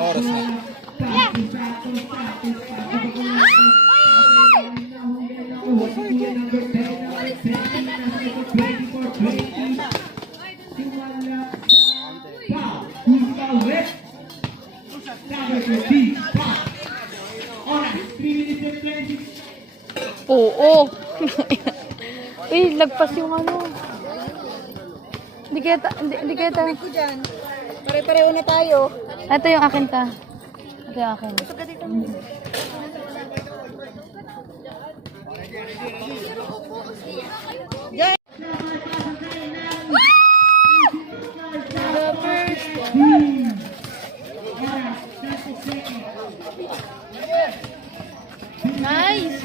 Oras na. Oo. Eh, lagpas yung ano. Hindi kaya tayo. Pare-pareho na tayo. Ito yung akin ta. Ito yung akin. The first one. Nice.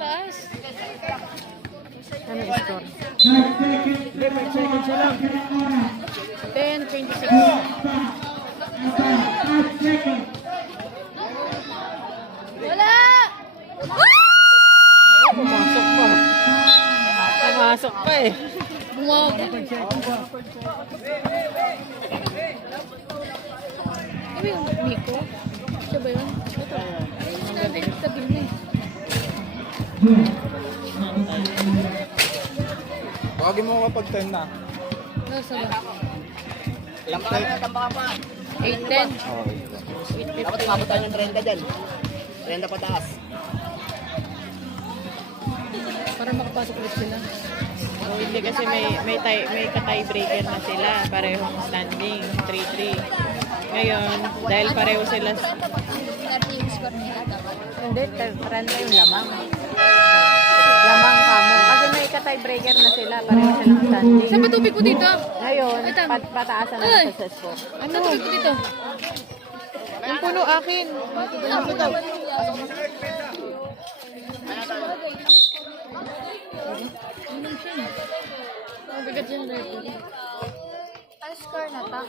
Taas. Ano yung score? 10-26. Wala! Pumasok pa. Pumasok pa eh. Bumabog. Ano yung Miko? Siya ba yun? Ito. Ang galing. Tabi na eh. Tawagin mo kapag 10 na. Nasa ba? Ilang tayo? 8-10. Dapat umabot tayo ng 30 dyan. 30 pataas. Para makapasok ulit sila. O hindi kasi may ka-tiebreaker na sila, parehong standing, 3-3. Ngayon, dahil pareho sila, hindi, 30 yung lamang. Lamang kamo. Kasi may ka-tiebreaker na sila, pareho silang standing. Saan ba tubig ko dito? Ngayon, Ay, tama. pataasan na Ay! sa sespo. Ano? Saan tubig ko dito? Yung puno akin. Ako daw. Ang bigat yan, Red. Ang score na ta?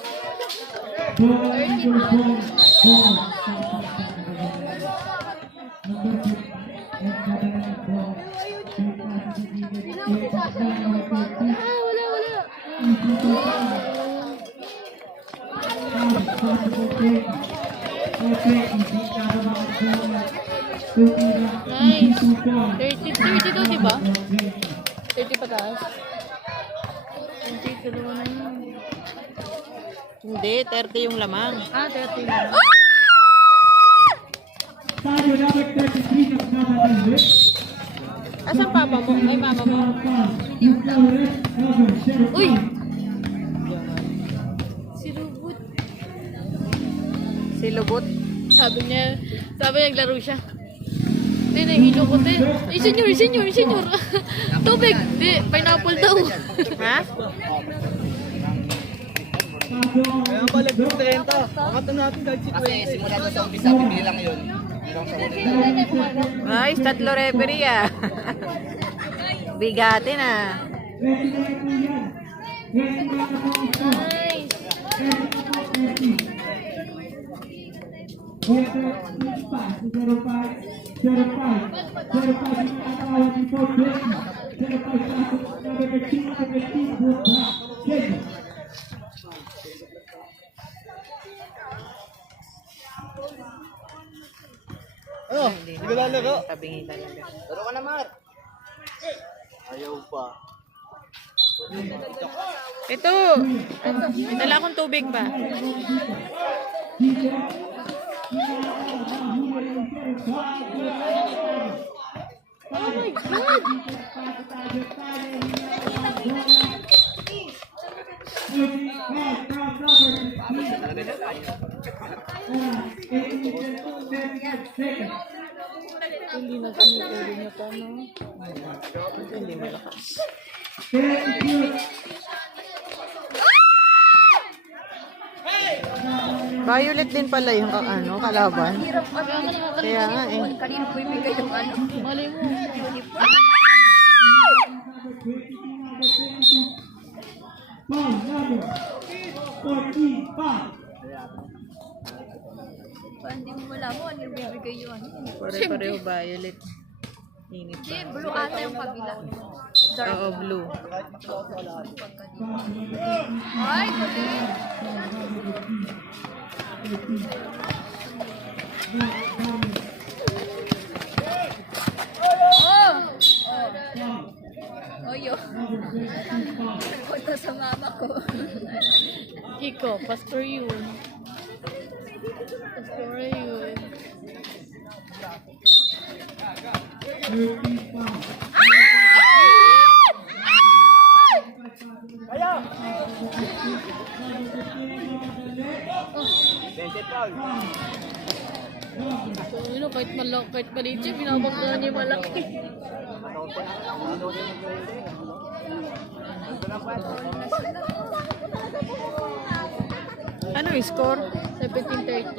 30. Wala. Nice. 30 daw, diba? 30 pataas. 30 dalawa na yun. Hindi, 30 yung lamang. 30 na. Asan papa mo? Ay, mama mo. Uy! Si Rubut. Si Lubot. Sabi niya naglaro siya. Hindi, nahihilo ko din. Ay, senyor. Tubig. Hindi, pineapple daw. Ha? Kaya pala yung 30. Pakatan natin dahil si 20. Kasi simula doon sa umpisa, bibili lang yun. Ay, tatlo referee ah. Bigatin ah. Nice. Ano? Hindi ko lalaro. Tabingi talaga. Laro ka na, Mar. Ayaw pa. Ito. May dala akong tubig ba? Oh my God! Hindi na kami ulo niya pa, no? Hindi malakas. Violet din pala yung kalaban. Hirap ano. Kaya nga eh. Kanino po ibigay yung ano? Malay mo. Hindi mo malaman ano yung bibigay yung ano. Pare-pareho violet. Init Hindi, pa. blue ata yung kabila. Oo, blue. Ay, galing. Oh! Oh, yo. Punta sa mama ko. Iko, pastor yun. Pastor yun. So, yun, kahit maliit siya, binabagdahan niya malaki. Ano yung score? 17:30.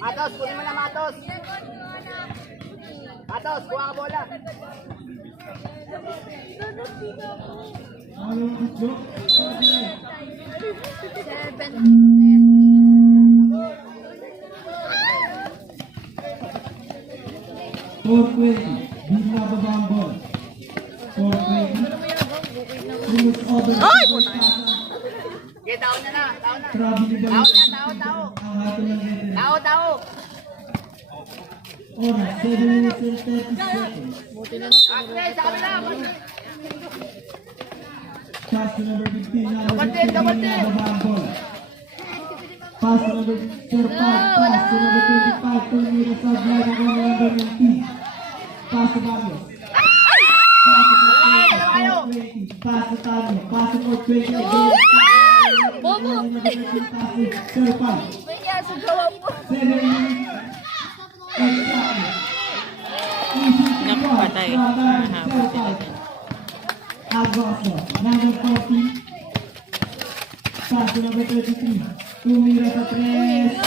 Matos, kunin mo na Matos. Matos, kuha ka bola. Ay, puta. Okay, tao na na. Tao na. Tao na, tao, tao. Tao, tao. Buti na lang. Akre, sa kabila. Pass to number 15, now Double team, double team. Pass to number 45, pass to number 25, turn me the side line of number 19. Pass to Mario. Pass to 20, pass to Tanya, pass to 420, Bobo! 35. May yaso gawa po. 7 minutes. Exactly. Naku, patay. Mahabol sila dyan. Agosto, number 40. Pass to number 33. Tumira sa 3.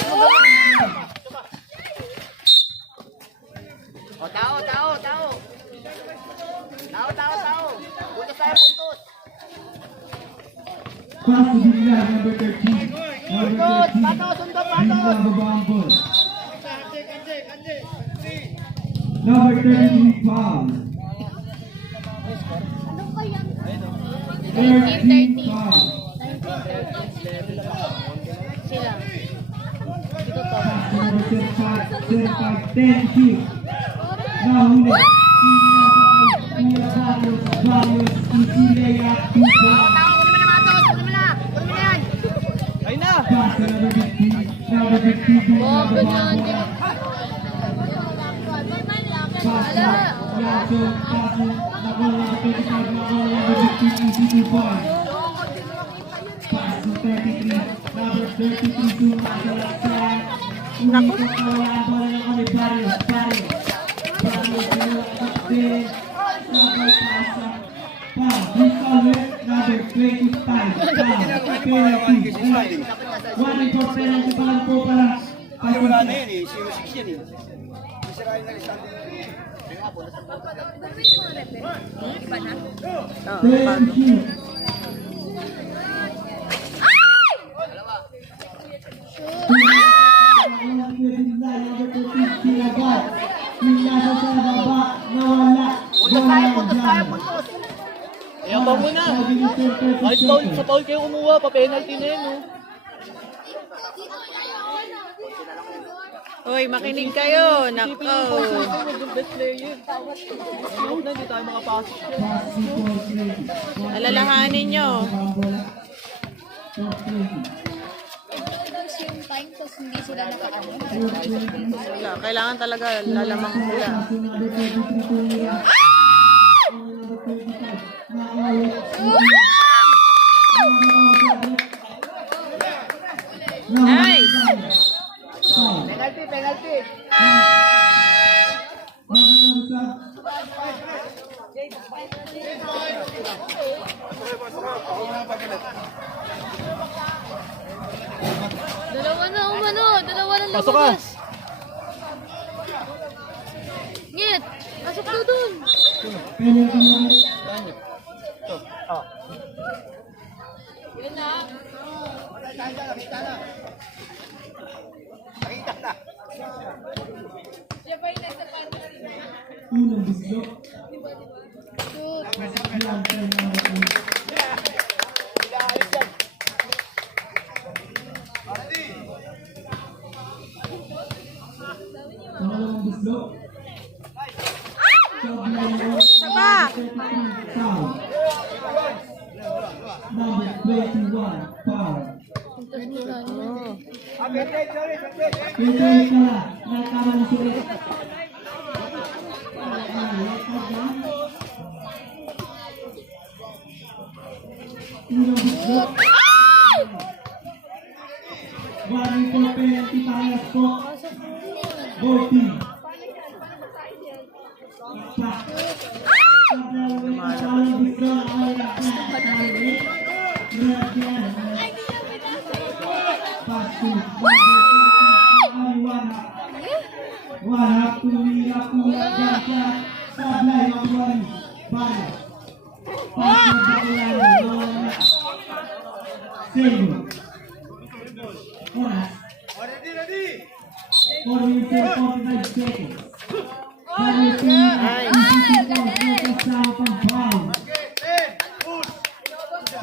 O, tao, tao, tao. Tao, tao, tao. Puntos tayo, puntos. Pass to Villar, number 13. Number Sundot, 13. Patos, sundot, Hindi Patos. nababa ang ball. Number 33, foul. 13 foul. Sila. Dito to. Number 35, 10 kill. Nahuli. Varios, Isilea, Tupo. Tao, kunin mo na Matos, kunin mo na. Kunin mo na yan. Ay na! Pass to number 15. Number 15, Bobo nababa niya. ang Hindi ball. ko. Pass back. Yaso, Paso, nakuha number 25, nakuha number 15, easy 2 points. Pass to 33, number 33, Sumasa Laksan. Uwi ko kawalan bola ng kami, Barrios, Barrios. Barrios, kapten. Number pasa. Foul, recover, number 25. Foul, penalty. 1 for penalty pa lang po pala. Ay, wala na yun eh. 0-6 yan eh. Isirain na isang Oo, Thank you. Puntos tayo, puntos tayo, puntos. Ayan ba muna? Kahit sa foul kayo kumuha, pa-penalty na yun oh. Uy, makinig kayo. Nako. Best player. Hirap na, hindi tayo makapasok. Alalahanin nyo. Yung time, tapos hindi sila nakakamo. Wala, kailangan talaga lalamang sila. Nice! Penalty, penalty. Dalawa na umano. Dalawa na Pasok ka. lumabas. Ngit. Pasok daw dun. Penalty naman. Unang bislok. Yan, penalty. Pangalawang bislok. Saba! Foul. Number 21, foul. Puntas mo na. Ito ay kala, nakakama na sila. Unang bislok. Warning for penalty tayo po. Boy team. Pangalawang bislok ay nakakali. Wala tumira pula jasa sablay mawari bala pasal bayan bawah selu oras Oriental 45 seconds Kali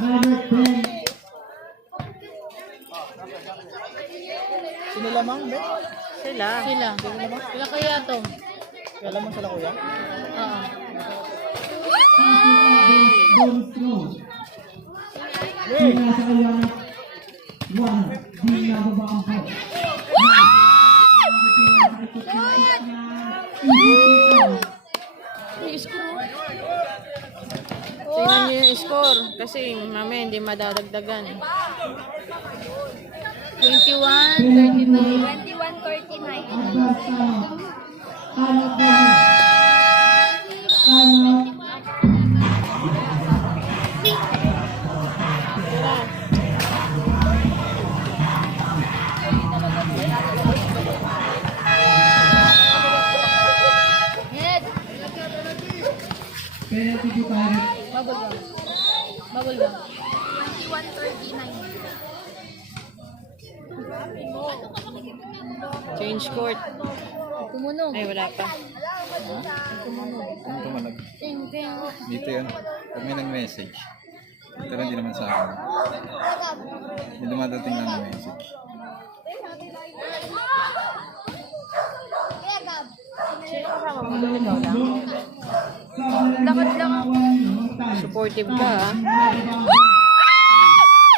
Number 10 Sino lamang, be? Sila. Sila. Sila kaya to. Kaya lamang sila, kuya? Oo. bonus throw. Sila sa kaya one, di nababa ang ball. May score. Tingnan niyo yung score. Kasi mamaya hindi madadagdagan. 21, 39. Advance time. Time out. Ngit. Penalty to Pirates. Bubble gum. Bubble gum. Change court. Tumunog. Ay, wala pa. Ang tumalag. Ting, ting. Dito yun. Pag may nag-message. Pero hindi naman sa akin. Hindi dumadating lang ng message. Lakad lang ako. Supportive ka, ah.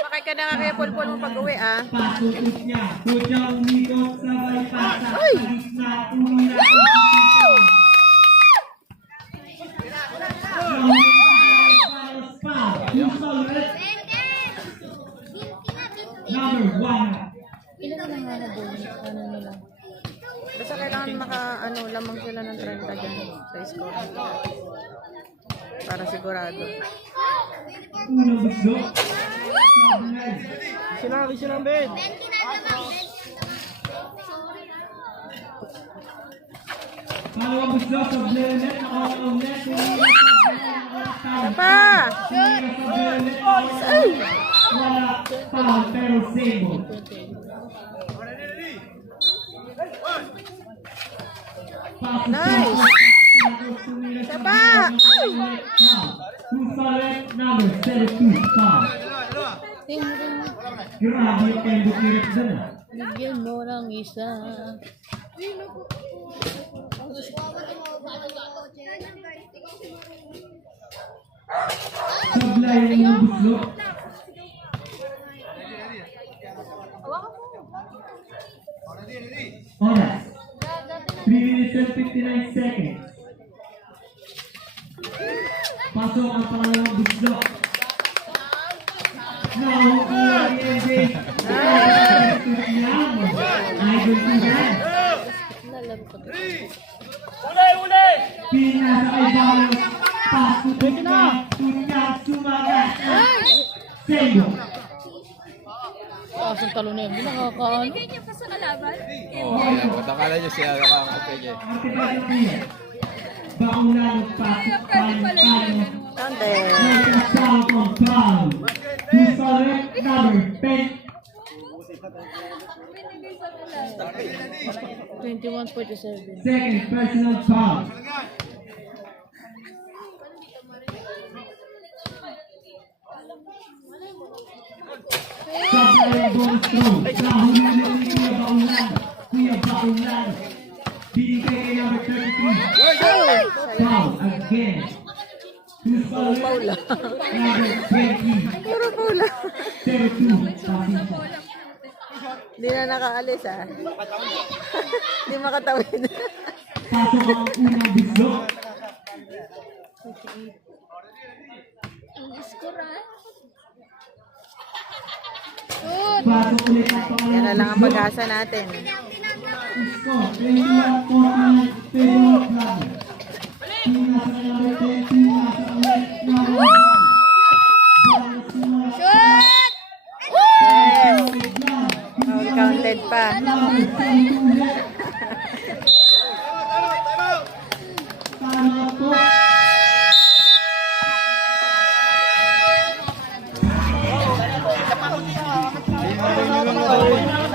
Bakit ka na kaya pulpul mo pag-uwi, ah? Pasutot niya. Kuya umikot sabay pasa. Gitna tumira. Number 1. Ilan na nga na bonus? Ano nila? Basta kailangan lamang sila ng 30 dyan sa score. Para sigurado. Unang bislok. Sinari silang, Ben. Pangalawang bislok sa Blenet. Nakalawang net. Pa! Wala foul pero save. Nice! Saba! Susalet number 32 foul. Ting, ting. Grabe yung kayo bukirit dyan. Bigyan mo ng isa. Sablay ng bislok. Oras. 3 minutes and 59 seconds. Pasok ang pangalawang bislok. Nahukuha ni MJ. Idol to yan. Pinasa kay Barrios. Pasok niya. Tunyas. Sendo. Taas ang talo na yun. Hindi nakakaano. Ayan, patakala nyo siya, nakakapig eh. Activated player. Bakulan ng pasok paling-paling. Second foul on foul. Who's correct? Number 10. 21-47. Second personal foul. Sabay bonus throw. Nahuli ni Kuya Bakulan. Kuya Bakulan. Binigay kay number 33. Foul again. Who's correct? Number 20. Puro pula. 32. Passing. Hindi na nakaalis ah. Hindi makatawid. Pasok ang unang bislo. Pasok ulit ang pangalan. Yan na lang ang pag-asa natin. Score 21-49 Pedro Bravo. Tina sa number 10, Tina sa ulit number 1. All counted pa. Tama po.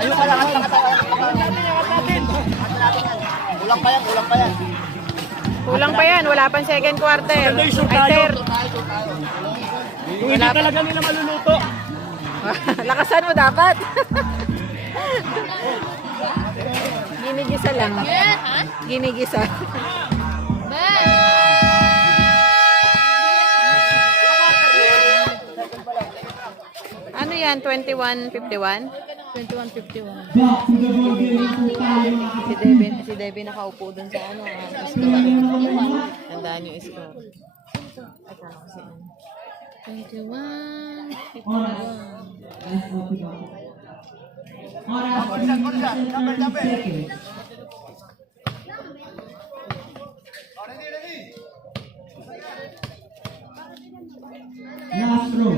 Ayun pala, natin. Kulang pa yan, kulang pa yan. Kulang pa yan. Wala pang second quarter. Ay, third. Yung hindi talaga nila maluluto. Lakasan mo dapat. Ginigisa lang. Ginigisa. Ano yan? 21.51? 21-51. Back to the ball game po tayo mga Si Debbie nakaupo dun sa ano. Tandaan yung score. Ay, paano kasi ano? 21-51. Oras 3 seconds. Last row.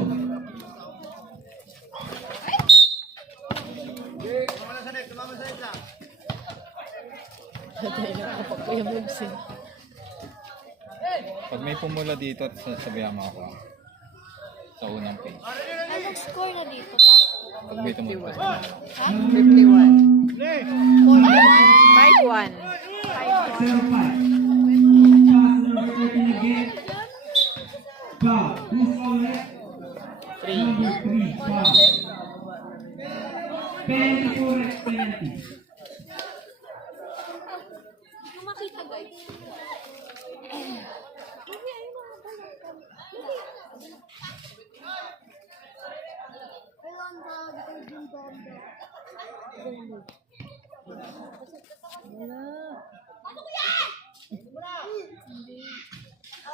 Kuya Moves eh. Pag may pumula dito, sabihan mo ako. Sa unang page. Anong score na dito? Pag may tumulpa. 51. 5-1. 0-5. Pass number 13 again. Foul. Who's on left? Number 3. Foul. Penalty for penalty. Yung makita guys.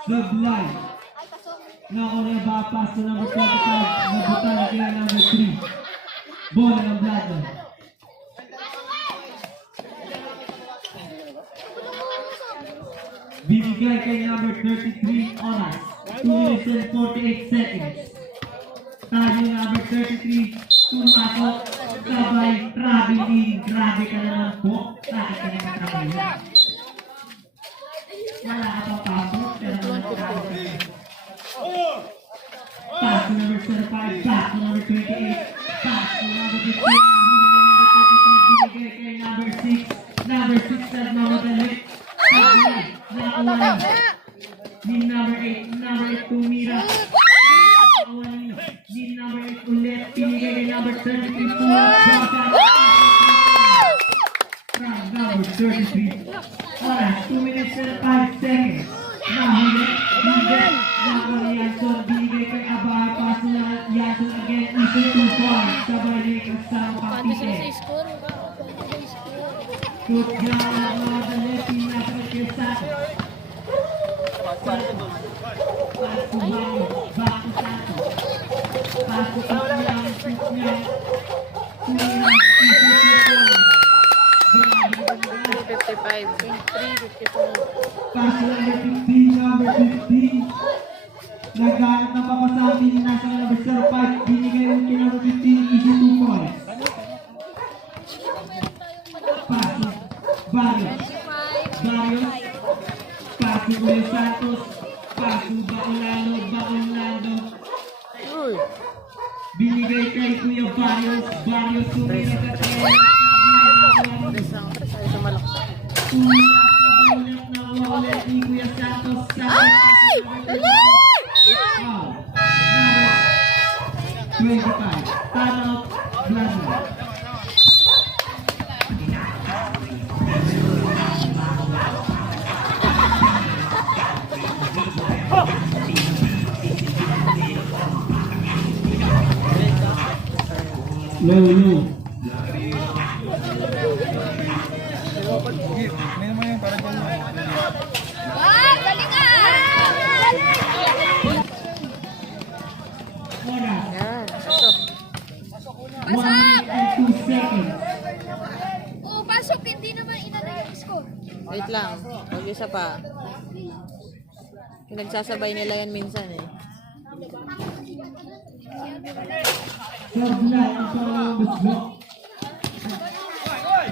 Sublime. Now on the ball pass to number 25. Nabutan kaya number 3. Bola ng Blatter. Binigay kay number 33 oras. 2 minutes and 48 seconds. Tayo number 33. Tumasok. Sabay. Traveling. Grabe ka naman po. Bakit ka naman traveling? Wala ka pang pasok. Pero naman traveling. Pass to number 35. Pass to number 28. Pass to number 15. Binigay kay number 6. Number 6 na mamadali. Nakawan. Din number 8. Number 8 tumira. Nakawan. Din number 8 ulit. Pinigay kay number 33. From number 33. Oras, 2 minutes and 5 seconds. Nahuli. Binigay. Nakawan ni Yanson. Binigay kay Abay. Pass na Yanson again. Ito 2 points. Sabay ni kasama Paano sila kapite. sa score? Paano sa score? Good job, mga daleti na pagkisat. Pass to Manny, back to Sato. Pass to Ismael, Ismael. Tumira, Ismael. 55. 23-54. Pass to number 15, number 15. Naghanap na papasabi ni nasa number 05. Binigay yung kinang 15, easy 2 points. Pasok. Barrios. Pasok Kuya Santos. Pasok Bacolano. Binigay kay Kuya Barrios. Tumira ka kay ulit ni Kuya Santos. Ay! Dali! 25. Time out. Blanco. Low. May naman yung parang dyan. Yan. Pasok. 1 and 2 seconds. Oo, pasok. Hindi naman inano yung score. Wait lang. Huwag isa pa. Pinagsasabay nila yan minsan eh. Serve line ang Columbus block.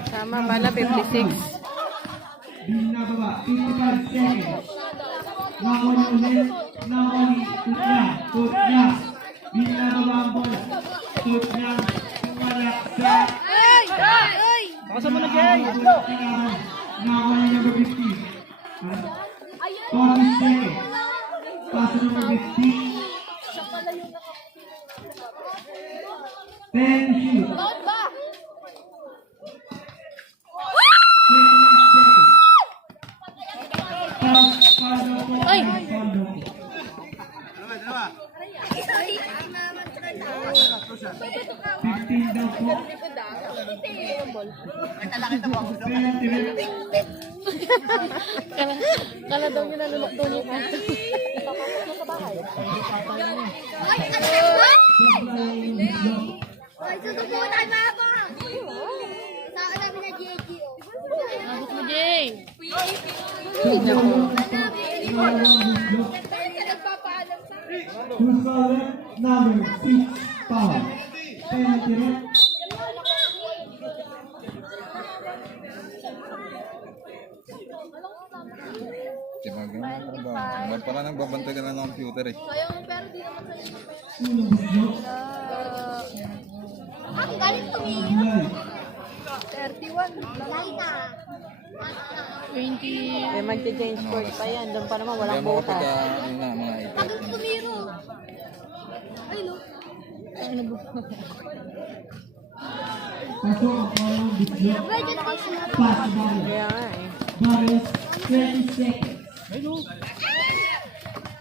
Tama pala, 56. Binababa, 55 seconds. Nakuli ulit. Tutla. Binababa ang bola. Tutla. Tumalak sa Pakasa mo na, Jay. Nakuli number 15. 40 seconds. Paso number 15. 10 shoot. 29 seconds. Ay! 15 daw po. Kala daw niya nalulok daw niya. Ay, susubutan na ako. Sa akin namin na JG. Abot mo, Jay. Nagpapaalam sa akin. Who's calling? Number 6, foul. Penalty red. Ba't pala nagbabantay ka na ng computer eh? Columbus block. Ang galing tumingin. Bilal. 31. Lalaki na. 20. Eh, magti-change court pa yan. Doon pa naman Kaya walang mo butas. kapag mga ito. Tagal tumiro. Ay, lo. Pasok ang Columbus block. Budget ko sila. Pass to Barrios. Kaya nga eh. Barrios, 20 seconds.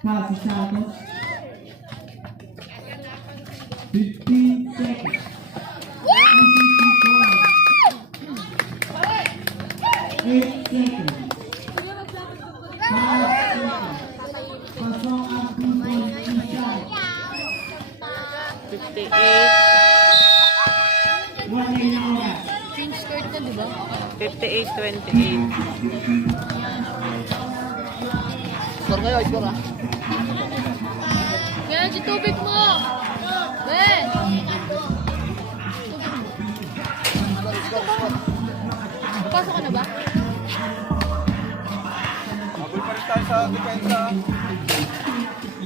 Pass to Santos. 15 seconds. 8 seconds. 5 seconds. Pasok ang 2 points inside. 58. 1 minute na oras. Change skirt na, di ba? 58-28. Score kayo, score ah. Yan, si tubig mo! Ben! Pasok ka na ba? Mabul pa rin tayo sa depensa.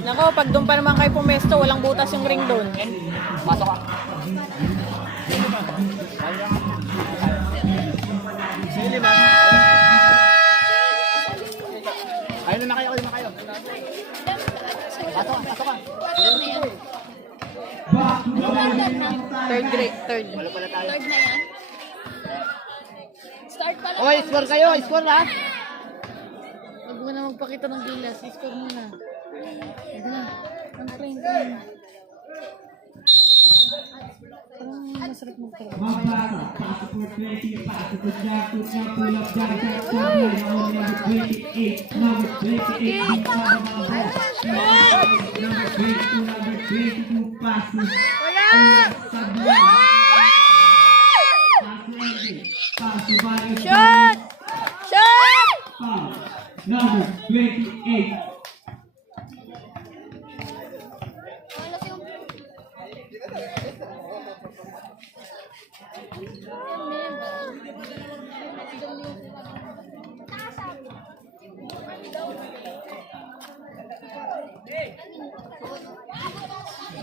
Nako, pag doon pa naman kayo pumesto, walang butas yung ring doon. Pasok ka. Sige, lima. Ayun na kayo. Pasok ka. Back to the line. Third grade, third. Third na yan. Start pa lang. Okay, score kayo. Score ha. Huwag mo na magpakita ng gilas. I-score mo na. Ito na. Ang frame. Parang masarap magpakita. Mabasa, pass for 20, pass for Jack, pull up Jack, number 28, number 28, number 22, passes. Shot! Shot! Number 28.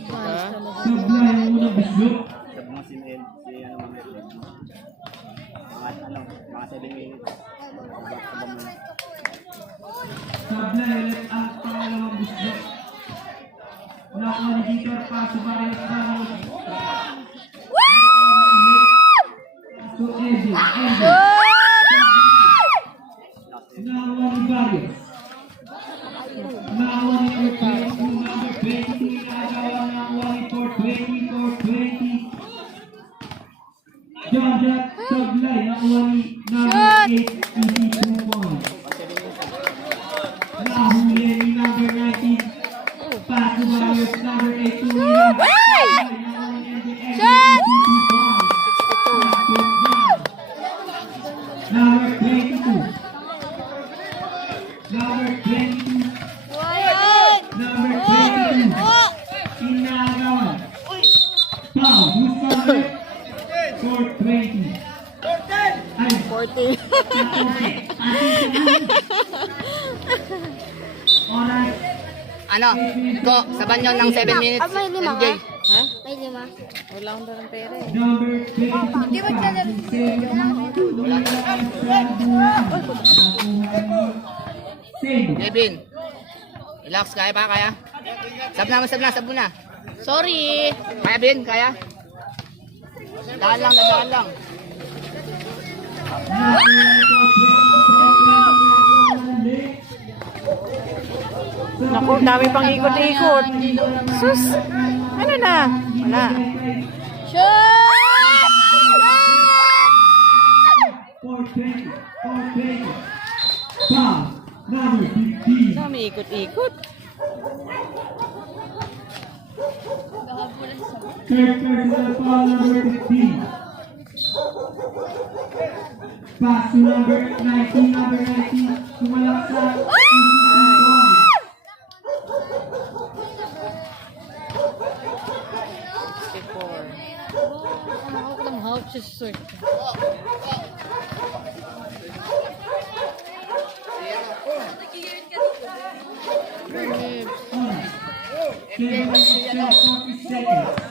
Sablay ang unang bisyo. Sabi mo si Mel, si ano mga mga 7 minutes. Sablay ulit ang pangalawang bisyo. Nakuha ni Victor pa sa Barrios Ramos. So Eddie. Nakuha ni Barrios. Nakuha ni Eddie. Number 22 inagawa nakuha ni 420. John Jack Sablay nakuha ni number 8 easy 2 points. Nahuli ni number 19. Pass to Barrios, number 8 to Number 22. Number 22. Number 22. Inagawan. Foul. Who's number? 420. Ay, 40. Alright. Ano? Ko, saban nyo ng 7 minutes. May lima MJ. ka? Ha? May lima. Wala akong dalang pera eh. Number 22. Di ba dyan? Save. Kevin. Relax, kaya pa, kaya? Sab mo na. Sorry. Kaya, Ben, kaya? Daan lang. Naku, dami pang ikot-ikot. Sus! Ano na? Wala. Shoot! 420. Foul. Number 15. Dami ikot-ikot. Third personal foul, number 15. Pass to number 19. Number 19. Sumalak sa Ako lang hawak siya sa sword.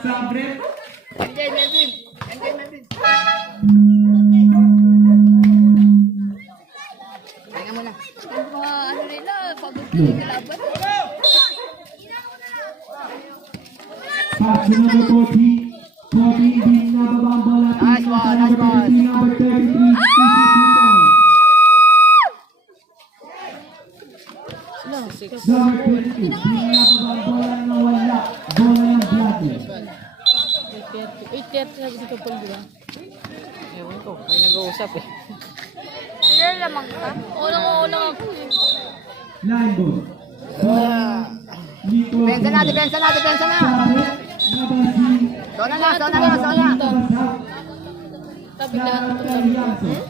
Sabre. Melvin. Kaya mo na. Ano nila, pagod yung kalaban. Pass to number 14. 14 din nababa ang bola. Nice one. Number 33. Number 22. Din nababa ang bola na wala. Bola ng Blatter. 8-30 sabi dito po, di ba? Ewan ko, may nag-uusap eh. Sila lamang ka? Unang ako eh. Line ball. Nico. Depensa na. Sabre. Nabasi. Zona na.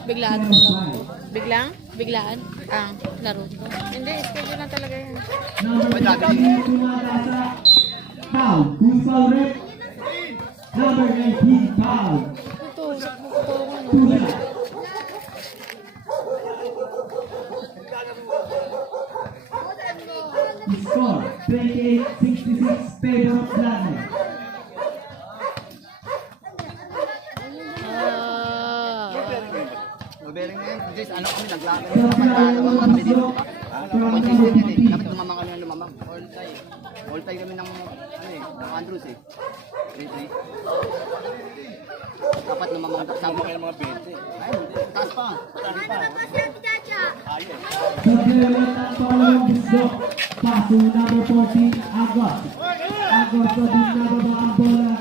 Biglaan. Biglang? Biglaan. Ah. Laro. Hindi, schedule na talaga yan. Number 19. Tumata sa foul. Who's foul rep? Number 19. Foul. Ito, sakbo ko ako. Tula. Score 28-66 favor of Blatter. Mabering na yan. Just, ano kami, naglaro. From Dapat lumamang kami ng lumamang. All tie kami ng Andrews eh. 3-3. Dapat lumamang. Sabi kayo mga 20. Ayun, taas pa. Pass to number 14, Agos. Agos na din nababa ang bola.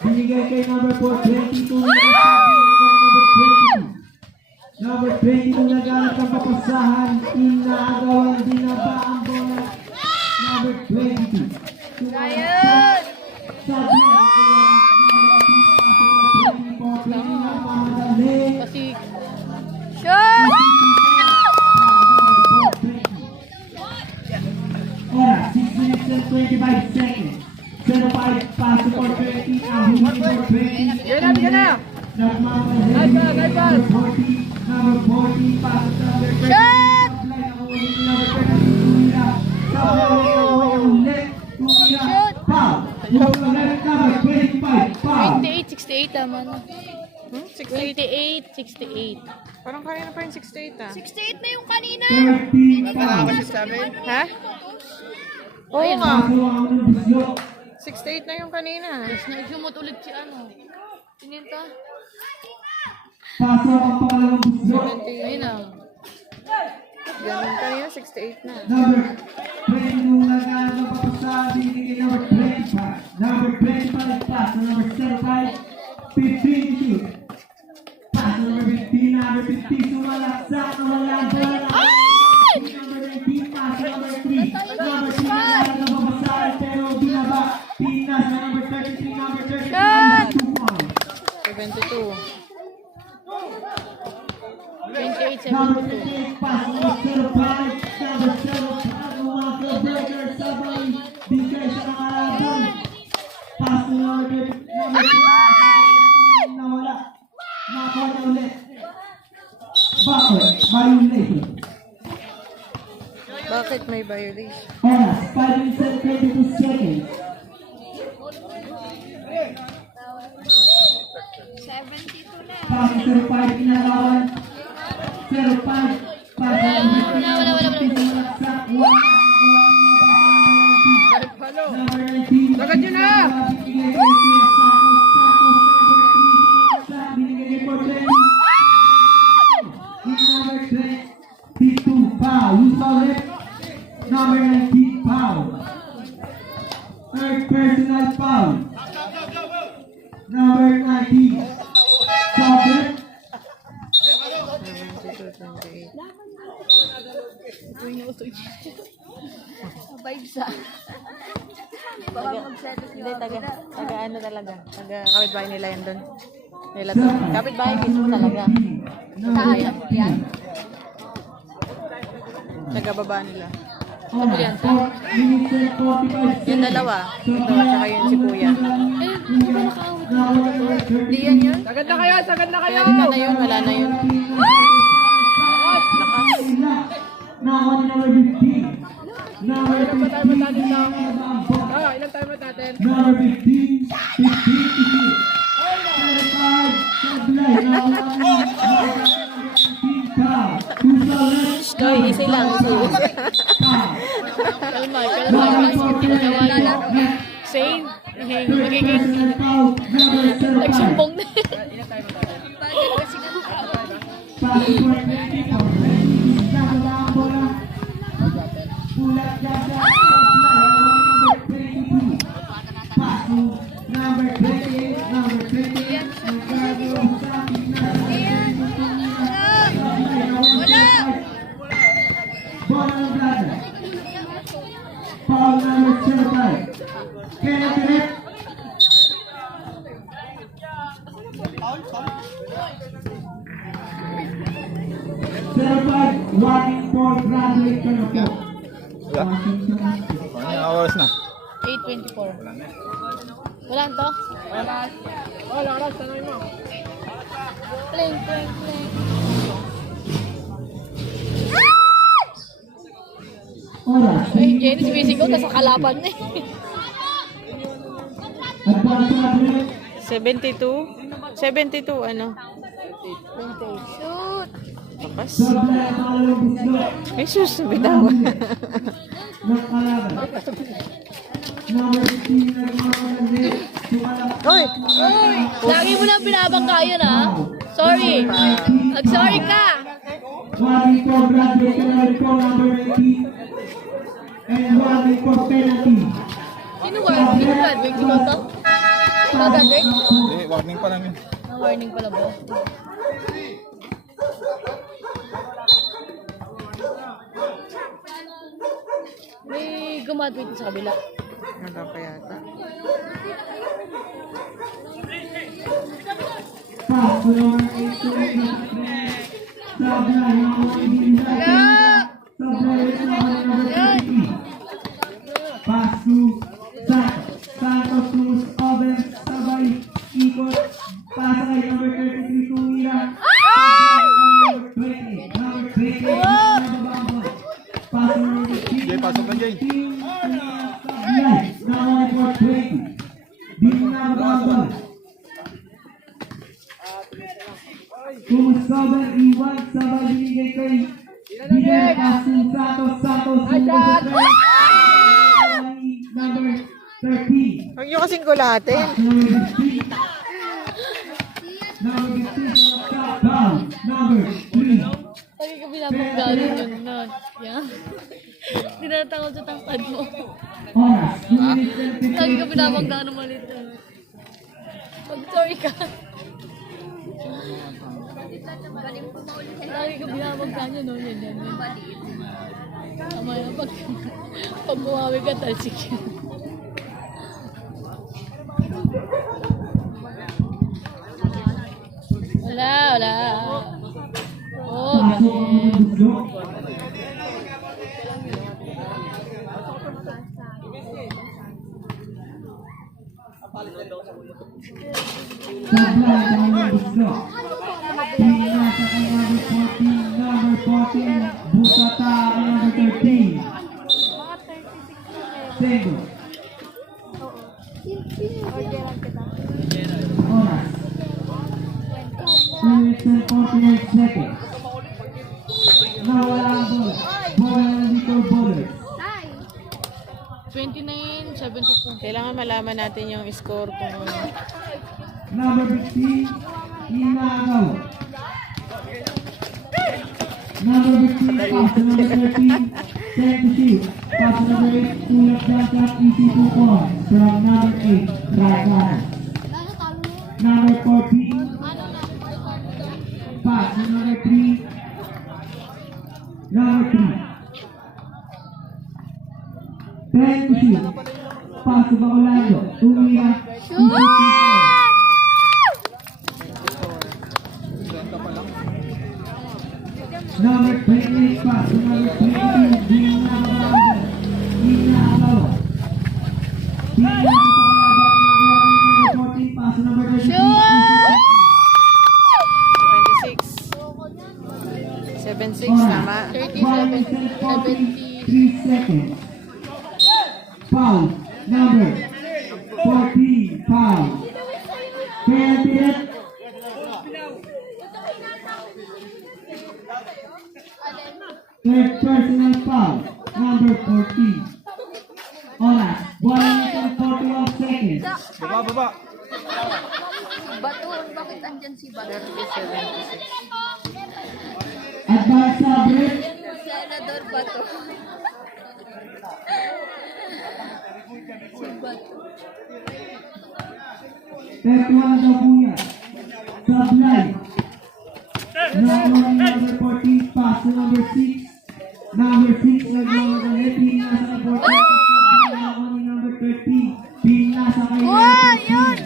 Binigay kay number 4, 22. Number 22 naghanap ng papasahan. Inaagawan din na ba ang bola. Number 22. Ayun! Sabi Kasi, Shoot! Ora, 6 minutes and 25 seconds. 0-5 pass to 420. Ang huli 420. Yan na. Nagmamahal. Number 40 pass to number 30. Shoot! 68 tama na. 68. 68. Parang kanina pa yung 68 ah. 68 na yung kanina. 30 Ako fouls. si Sabi. Ha? Oo nga. Paso ang unang buslo. 68 na yung kanina. Nagsumot ulit si ano. Tininta. Paso ang pangalawang buslo. Ayun na. Ganun kanina, 68 na. Number 20 nung nagpapasa, binigay number 25. Number 25 pass to number 75, 15 to shoot. Pass to number 15, number 15 sumalaksak, nawala ang bola. Number 19 pass to number 3. Number 3 nagpapasa, pero binaba. Pinas na number 33, number 33, 2 points. 72. 28, Number 72. 58 pass to number 05, number 05, Walker Breaker, sabay, bigay sa mga laban. Pass to number 15, nawala. Nakuha na ulit. Bakit? Violation. Bakit may violation? Oras, 5 minutes and 22 seconds. 72 na. Pass to 05, kinalawan. 05, pass to number 15, sumalaksak. Number 19. Sagad yun na! Binigay kay Santos, number 3, sumalaksak. Binigay kay Portland. Number 22, foul. Loose ulit. Number 19, foul. Third personal foul. Number 19, Sabret. 72, 28. Vibes ah. Hindi, taga ano talaga. Taga kapitbahay nila yan doon. Nila to. Kapitbahay mismo talaga. Taga baba nila. Yung dalawa. Ito, tsaka yun si kuya. Hindi yan yun. Sagad na kayo! Sagad na kayo! Wala na yun, wala na yun. Now on number 15. Number 15. Ilang time natin? Number 15. 15 to shoot. 35. Sablay. Now on number 15. Foul. Two fouls. Stoy, easy lang. Foul. Kalma, Number 14. Same. Magiging foul. Number 35. Nagsumbong na. Passing for 24. Nakaba ang bola. Ulat gagawin. Number 22. Passing number 28. Number 28. Nagagawin sa akin na. Bola ng brother. Foul number 05. Kenneth Rep. Warning for graduate ka na po. Ano oras na? 8:24. Wala to? Oh, Laras, tanongin mo. Pling. Oras. Ay, Jenny, busy ko. Nasa kalaban na eh. Advance graduate. 72? 72, ano? Shoot! Takas. Sablay ang pangalawang buslo. Ay, sus, bitawan. Ng kalaban. Number 15 nagmamagal. Sumalak. Oy! Lagi mo na binabangga yun ah. Sorry. Nag-sorry ka. Warning for graduate ka na rin po. Number 19. And warning for penalty. Sino graduate? Sino to? Ikaw graduate? Hindi, warning pa lang yun. Ah, warning pala ba? May gumaduate sa kabila. Wala pa yata. Pass to number 18. Sablay ang mga ibinigay. Sablay ang number 20. Pass to Santos. Santos to Oven. Sabay. Ikot. Pass kay number 33 Tumira. Number 20. Number 20. Nabababa. Pass to number 15. Jay, pasok na, Jay. Sablay. Now on for 20. Di mo nabababa. Kumusta ba iwan sa magbibigay kay Bigay Pasu Santos number 13. Huwag nyo kasing gulatin. Number 15. Number 15 down. Number 3. Lagi ka binabanggalan yun, not. Yan. Tinatakot sa tangkad mo. Oras. 2 minutes and 58 Lagi ka seconds. binabanggalan ng maliit. Mag-sorry ka. Lagi ka binabanggalan yun, no? Yan. Tama yan. Pag bumawi ka, talsik yun. Wala. Oh, Pasok ang mga gusto. Sablay ang mga gusto. Pinasa kay number 14, Butata ang number 13. Single. Oras. 2 minutes and 49 seconds. Nawala ang bola. Bola ng Little Bowlers. 29-72. Kailangan malaman natin yung score kung Number 15, Inagaw. Number 15, pass to number 13, send to shoot. Pass to number 8, tulak jump easy 2 points from number 8, Ragana. Number 14, pass to number 3, number 3. 10 to shoot. Pass to Bacolando. Umira. Number 28 pass to number 22. Dina Abawa. Dina Abawa. 14 pass to number 32. 76. 76, tama. 3 seconds. Foul. Number 14. Foul. Penalty hit. Third personal foul. Number 14. Oras. 1 minute and 41 seconds. Baba. Bato, bakit andyan si Bato? Advance sabre. Senador Bato. Si Bato. 31 na buya. Sablay. Number 14 pass to number 6. Number 6 naglawan ng Epi. Nasa kay 14. Number 13. Pinasa kay number 13.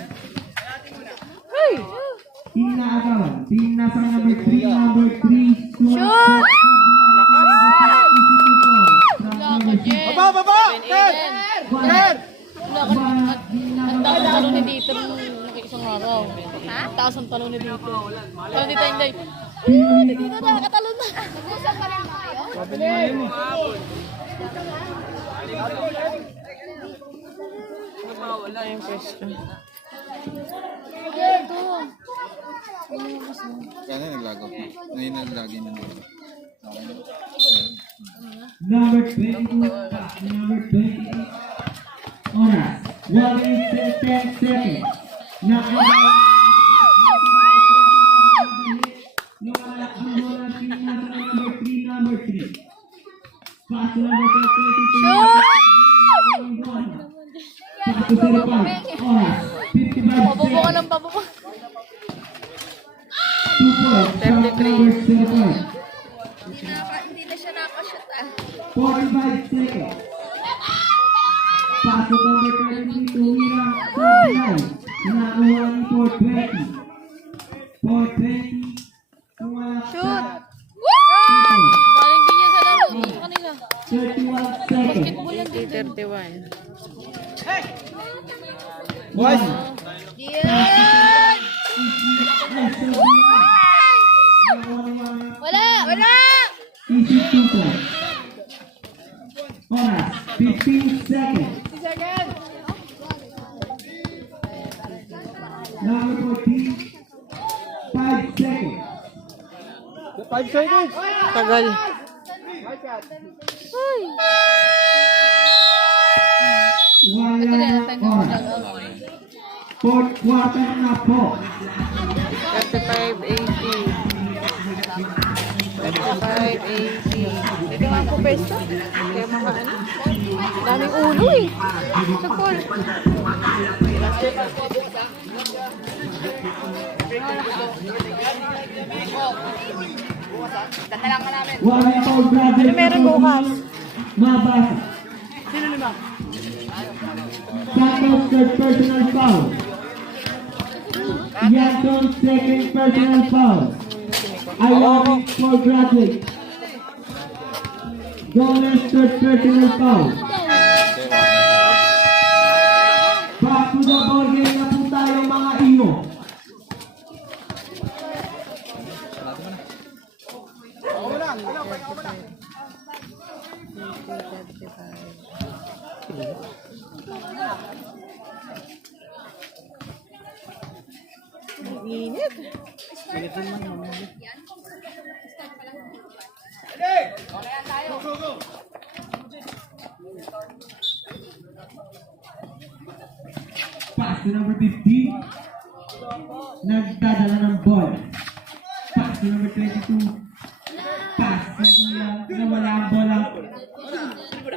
Inaagawan. Pinasa kay number 3. Number 3. Shoot! Baba! Ang taas ang talon ni dito nung isang araw. Ang taas ang talon ni dito. Talon dito, Inday. Dito nakakatalon na. Nag-usap pa rin kayo? Wala yung pwesto. Kaya naglago. Ngayon naglagi na naman. Number 22 pass to number 28. Oras. 1 minute and 10 seconds. Nakagawa. Nawala ang bola. Pinasa kay number 3. Pass to number 22. Pass to 35. Oras. 55 Pabobo ka seconds. ng pabobo. 2 points from number 35. Hindi na siya nakashoot 45 seconds. Pass to number 33 to Wira Sablay. Nakakuha ni 420. 420. Shoot! Galing din niya sa laro. Sa kanila. 31 seconds. Basketball yan din. 31. Boys! Wala! Easy 2 points. Oras. 15 seconds. Number 14. 5 seconds. Tagal. Ay! Wala na oras. Fourth quarter na po. 35-80. 35-80. Dito nga po pwesto. Kaya mga ano. Daming ulo eh. Sa call. One foul brother. Ano meron bukas? Mabasa. Santos third personal foul. Yanton second personal foul. Ironing for graduate. Gomez third personal foul. Back to the ball game na po tayo mga iyo. Init. Pass to number 15. Nagdadala ng ball. Pass to number 22. Pass. Nawala ang bola.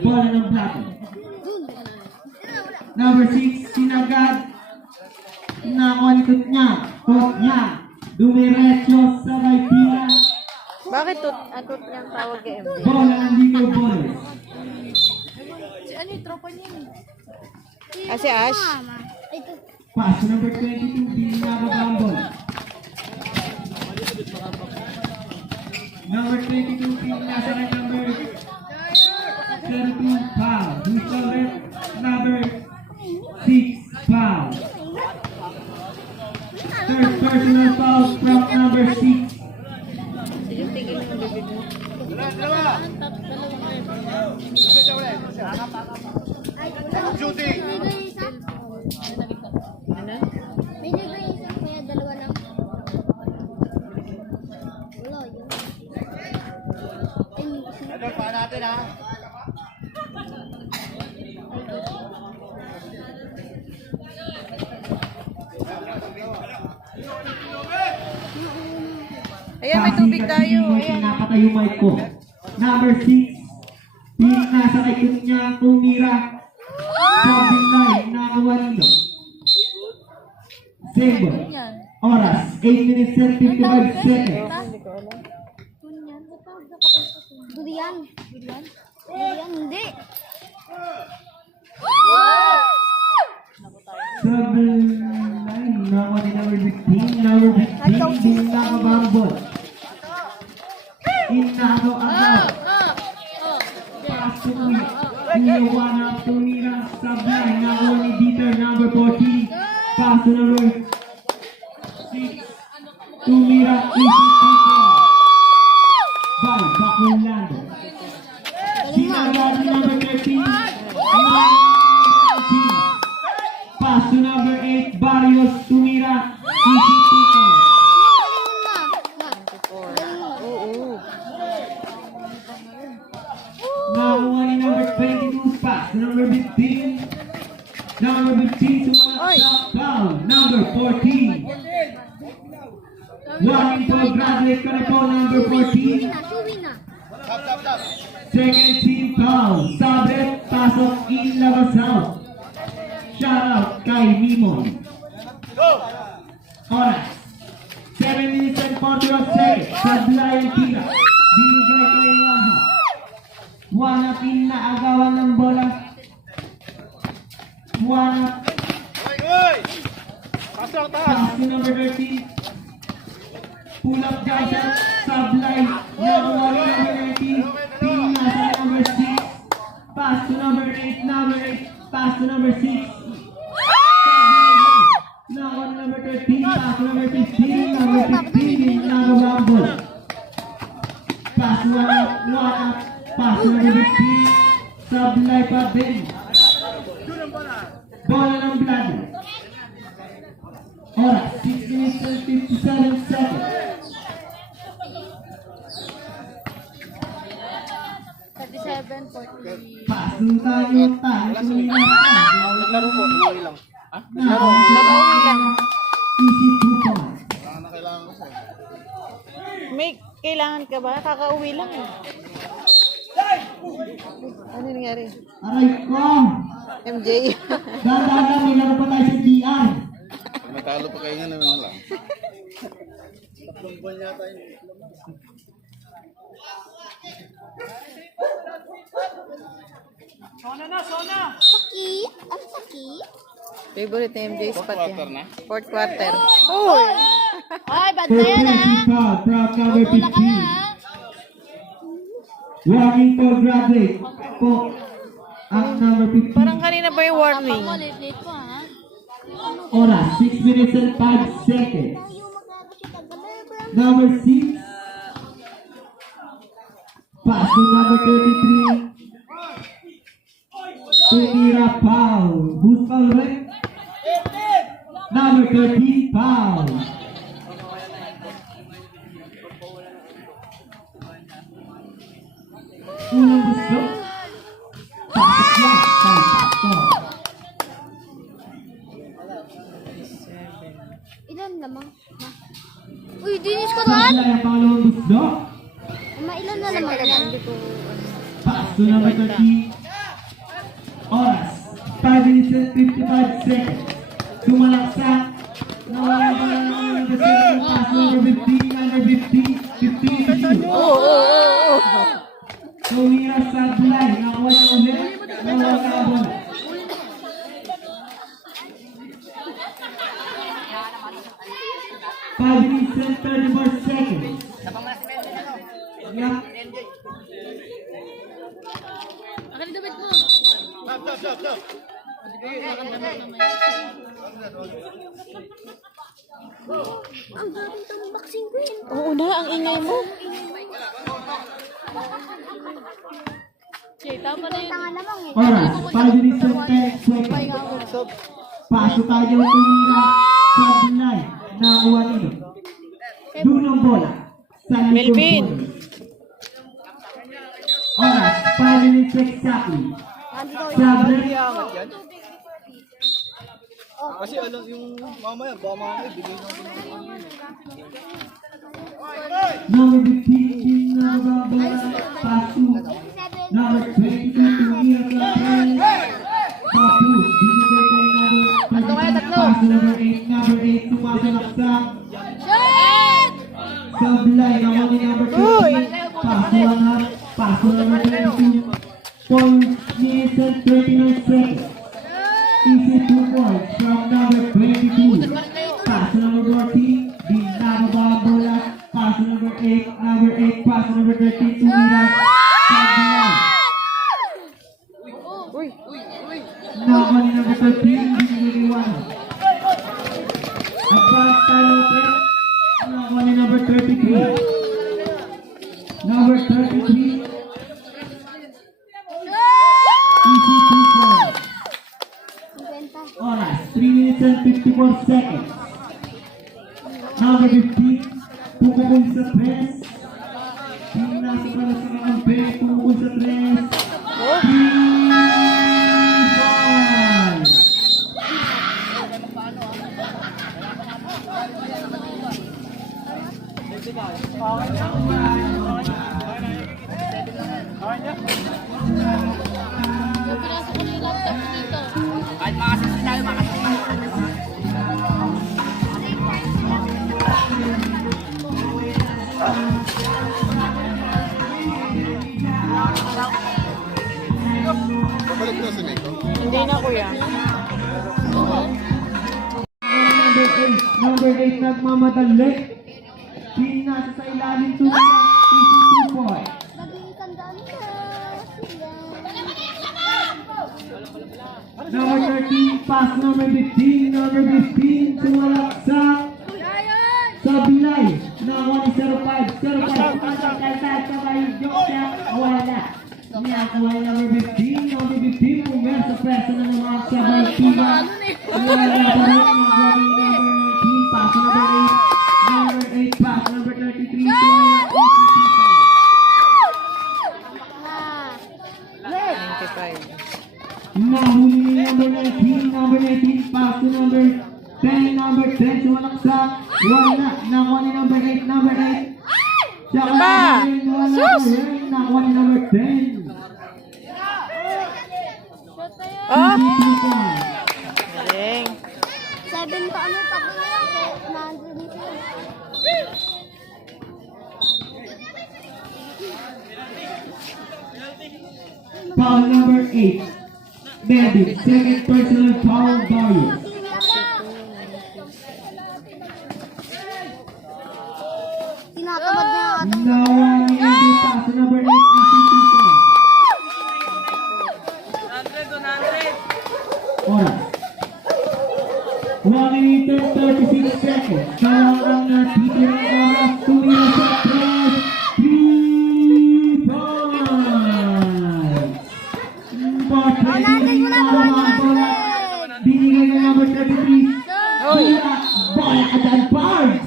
Bola ng plato. Number 6, sinagad. Nakualikot niya. Kot niya. Dumiretso sa right pila. Bakit atot niyang tawag kay MJ? Bola ng Ligo Boys. Si ano yung tropa niya yun? Ah, si Ash? Ito. Pass to number 22. Hindi niya ang bola. Number 22, nasa na number 32, foul. Who's the left? Number 6, foul. Third personal foul from number 6. Sige, tigil yung bibig mo. Shooting. Ano? May libre isa. Kaya dalawa lang. Wala yun. Ano pa natin ha? Ayan, may tubig tayo. Ayan. Napatay yung mic ko. Number 6. Nasa ikot niya tumira. Something line. Nakawa nito. Same ball. Oras. 8 minutes and 55 seconds. Durian. Durian, hindi. Double line. Nakawa ni number 15. Number 15. Di nakabambol. Inado agaw. Pass to Uy. Uyawana tumira. Sablay. Nakawa ni Dieter. Number 14. Pass to number 6. Tumira. Easy people. By Bakulando. Sinagad ni number 13. Pass to number 8. Barrios. Tumira. Easy people. Oo. Nakuha ni number 22. Pass to number 15. Number 15 sumunod sa foul. Number 14. Warning for graduate ka na po. Number 14. Suwi na. Second team foul. Sabret, pasok, in, labas out. Shout out kay Mimon. Oras. 7 minutes and 41 seconds. Sablay ang tira. Binigay kay Waha. Wanatin na agawan ng bola. Wana. Pass to number 13. Pull up Johnson. Sablay. Nakuha ni number 19. Tina sa number 6. Pass to number 8. Number 8. Pass to number 6. Sablay. Nakuha ni number 13. Pass to number 15. Number 15. Nakabambol. Pass to Wana. Pass to number 15. Sablay pa din. Bola ng Blado. Oras, 6 minutes and 57 seconds. 7:40. Paso tayo, tayo tumira. Naglaro po, umuwi lang. Nakauwi lang. Easy 2 points. May kailangan ka ba? Kakauwi lang eh. Ano nangyari? Aray ko! MJ. Dahan-dahan, may laro pa tayo sa DR. Pag natalo pa kayo nga naman na lang. Saki? Ang saki? Favorite ni MJ spot Quarter yan. na? Fourth quarter. Ay, bad na yan Penalty foul from number 15. Warning for graduate po ang number 15. Parang kanina pa yung warning. Ako, late pa ha. Oras, 6 minutes and 5 seconds. Tayo magkakasya tagalebra. Number 6. Pass to number 33. Tumira foul. Who's foul, right? Number 13 foul. Unang gusto. Pasok yan. Pasok. Ilan lamang? Uy, dinis ko doon! Sabla ang pangalawang gusto. Ilan na lamang yan? Pass to number 13. Oras, 5 minutes and 55 seconds. Tumalaksak. Nawala ba na naman ang second pass number 15, number 15. Tumira sa bulay. Nakuha niya ulit. Nawala ka bola. Five minutes and 34 seconds. Yeah. Akin yung damit mo. Ang daming itong boxing queen. Oo na, ang ingay mo. Okay, tama na yun. Tanga lamang eh. Oras, 5 minutes and 10 seconds. Paso tayo tumira sa bulay. Nakuha nito. Dunong bola. Sa likod Melvin. bola. Oras, 5 minutes exactly. Sabre. Kasi alam yung mamaya, baka mamaya, bigay natin ng Number 15 na bola. Paso. Number 22 tumira sa bulay. Paso. Binigay kay number 13. Paso number 8. Number 8 tumatalaksak. Sa bulay. Nakuha ni number 13. Paso lang. Paso number 22. 4 minutes and 39 seconds. Easy 2 points from number 22. Paso number 14. Di nababa ang bola. Paso number 8. Number 8. Paso number 13. Tumira. Sa bulay. Nakuha ni number 13. Binigay Advance tayo ulit. Nakuha ni number 33. Number 33. Easy 2 points. Oras, 3 minutes and 54 seconds. Number 15. Pukukul sa press. Pinasa para sa kakampi. Pukukul sa press. 3 points. Yung pinasok ko na yung laptop ko dito. Kahit makasisi tayo, makasisi. Babalik na si Nico. Hindi na kuya. Number 8. Number 8 nagmamadali. Pinasa sa ilalim tumira. Easy 2 points. Nag-iisang dami na. Number 13, pass number 15, number 15, tumalaksak sa bilay. Nakuha ni 05, 05, tumatagkasal sa kayo, joke siya, wala. Nakuha ni number 15, pumersa presa na naman sa Baltiba. Wala pa rin, nakuha ni number 19, pass number 8, number 8, pass number 33, tumalaksak. Nahuli ni number 19, pass to number 10, number 10, sumalaksak. Wala, nakuha ni number 8, Tsaka Ba? Sus! nakuha ni number 10. Oh! Galing. 7 pa ano, tabi na lang. Nandun dito. Foul number 8. Melvin, second personal foul, Darius. Tinatamad na yung ato. Nakuha ni Andy, pass to number 8, easy 2 points. Oras. 1 minute 36 seconds. Kalang ang natitira ng oras. Tumira sa press. 3 points. Natin mo na po natin. Binigay ng number 33. Oy! Bola ka dyan, Barnes!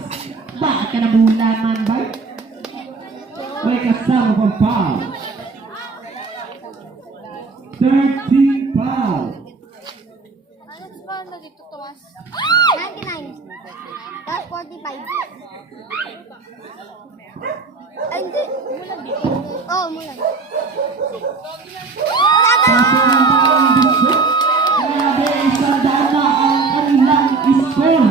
Bakit ka nabulan man, ba? May kasama pang foul. 13 foul. Ano ba na dito, Tomas? 99. Tapos 45. Ay, hindi. Mulan dito. Oo, mulan. Grabe, isang daan na ang kanilang score.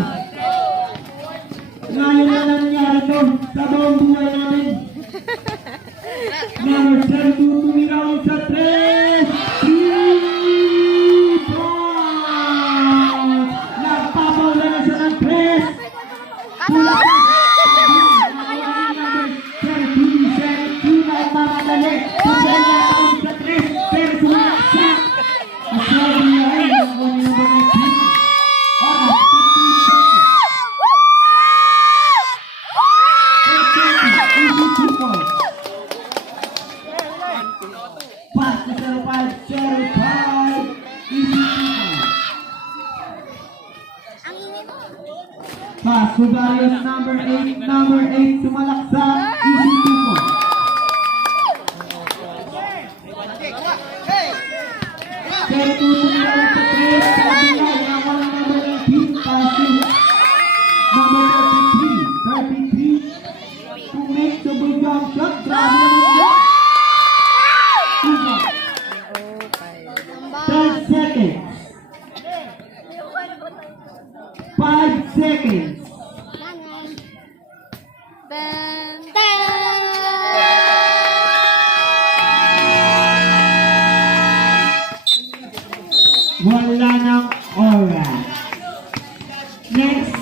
Ngayon na nangyari to sa buong buhay namin. Number 32, tuminaw sa 3. 3 points! Nagpapawala na siya ng 3. Pula ka! Number 32, 17 na mamadali. Tuminaw na ako sa 3. Pero sumaksak. At sabi niya ay nakuha ni number 19. Oras, 15 seconds. Pass to 05, 05. Easy 2 points. Ang ingin mo. Pass to Darius, number 8, sumalaksak. Easy 2 points. Pero tutuloy sa 3. Sabi niya, nakuha ng number 18. Pass to number 33. To make the big jump shot. Grabe naman yun. 10 seconds. 5 seconds. Nanay. Ben. Wala ng oras. Next.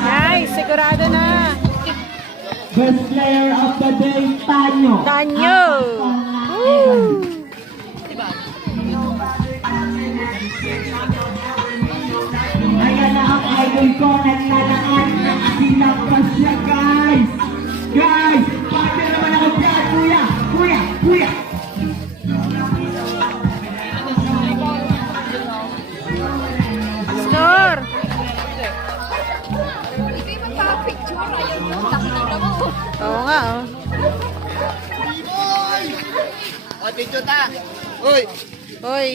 Nice! Sigurado na! Best player of the day, Tanyo. Tanyo! Woo! Ayan na ang idol ko, naglalaan na asilang pa siya, guys! Guys! Partner naman ako dyan, kuya! Kuya! Kuya! Score! Oo nga, oh. Ate Jota! Uy! Hoy!